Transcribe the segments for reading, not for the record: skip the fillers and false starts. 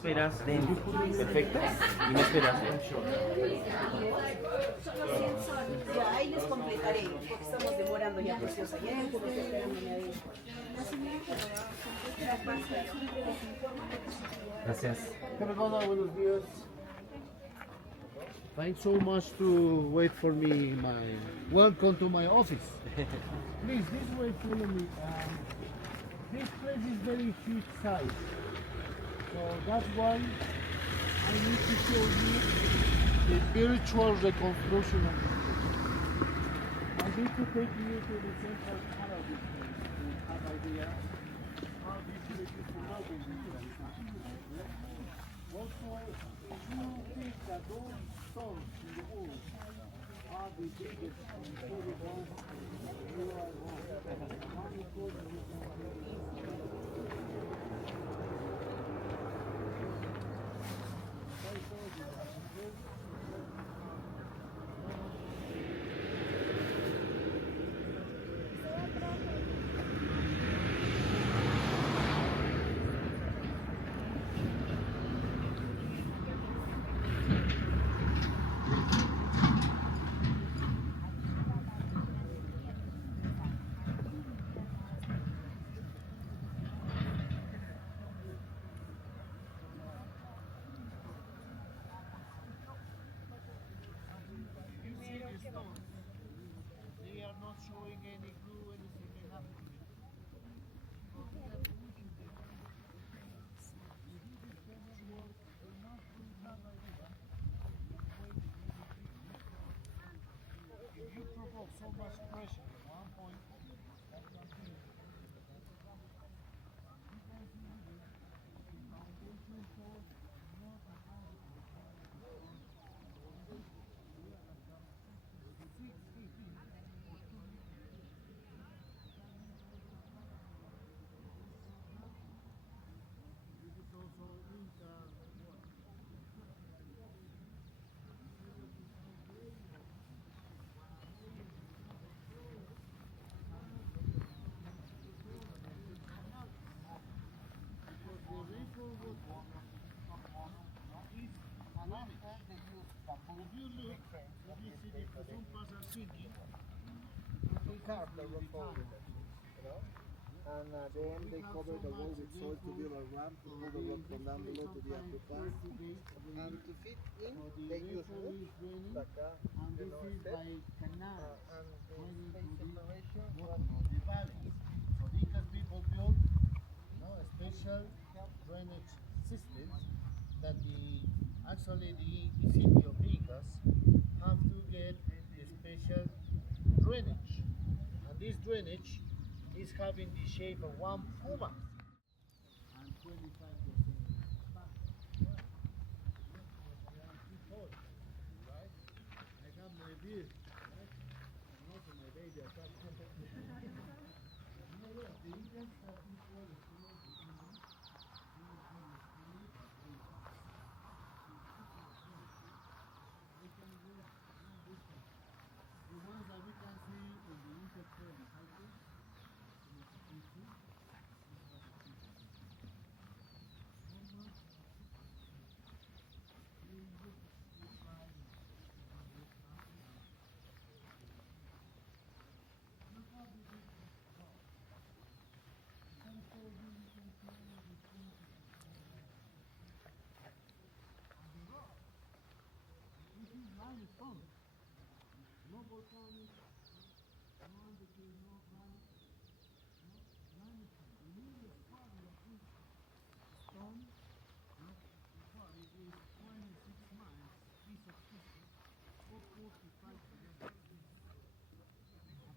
esperas dentro. Perfecto. Y no esperas dentro. Ya, ahí les completaré, porque estamos demorando ya preciosa. Ya estoy esperándome ahí. Gracias. Hola, buenos días. Thanks so much to wait for me. Welcome to my office. Please, this way, follow me. This place is very huge size, so that's why I need to show you the virtual reconstruction of the place. I need to take you to the central part of this place to have an idea how this place used to look in the history. Also, if you think that those stones in the wall are the biggest historic ones, you are wrong. How you could they are not showing any glue, anything may happen to it. If you provoke so much pressure at one point, that can be. This is also Inca. If you look, you see that some parts are sinking. They carved the rock hole with it, you know? And then they covered the wall with soil to build a ramp to pull the rock from down below to the upper part. And to fit in, they use wood, acá, And you this know, is step, by canals. and the running space to the separation bottom was of the valleys. So the Inca people built a special drainage systems that actually the city of Incas have to get a special drainage. And this drainage is having the shape of one puma. And 25% back. Right? I have my beard, right? And also my baby attack. You know what? The Incans have this water flow between them. The ones that we can see in the Inca cycles, this is limestone. No volcanic, no andesite, no granite, no limestone. The nearest body of this stone, the body is 26 miles east of Cusco, or 45 kilometers east.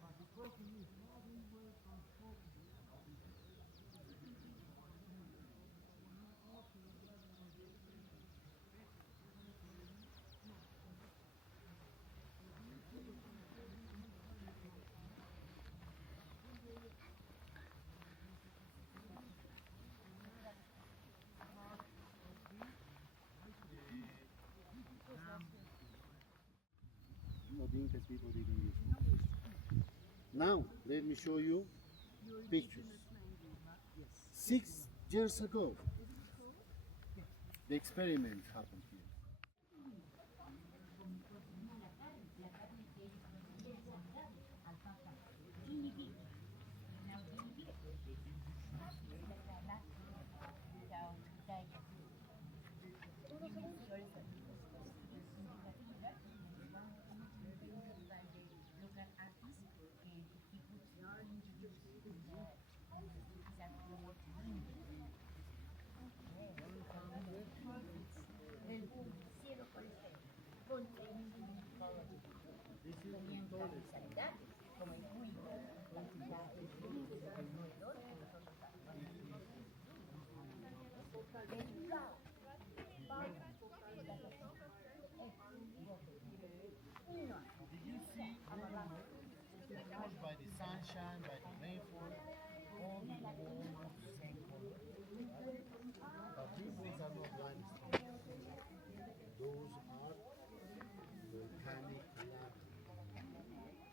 But the question is how they were transported. What the Incas people didn't use. Now, let me show you pictures. 6 years ago, the experiments happen here. Did you see caused by the sunshine, by the rainfall, all the walls are the same color? But these ones are not limestone. Those are volcanic lava.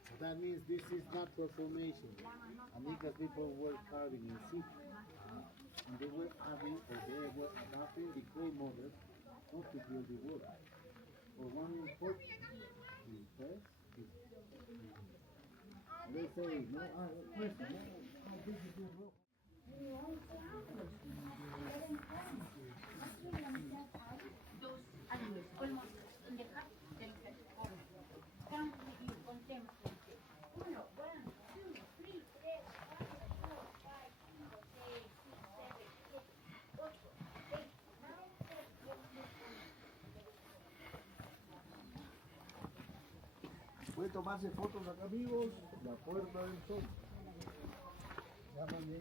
So that means this is natural formation. And Inca people were carving in situ. And they were adding, or they were adapting the clay model not to build the wall. For one important test, they say, no, question, how big is your rock? Those animals almost in the cup themselves. Count with you, contemos. 1, 2, 3, 4, 5, 6, 7, 8, 8, 9, 10, 11. Puede tomarse fotos acá, amigos, la puerta del sol. Llámame.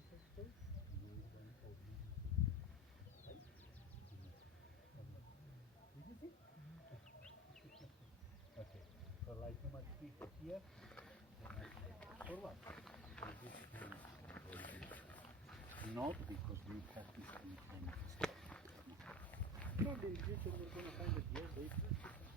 Okay, so like too much people here, for what? Not because we have this kind of stuff. Probably in the future we're going to find it here later.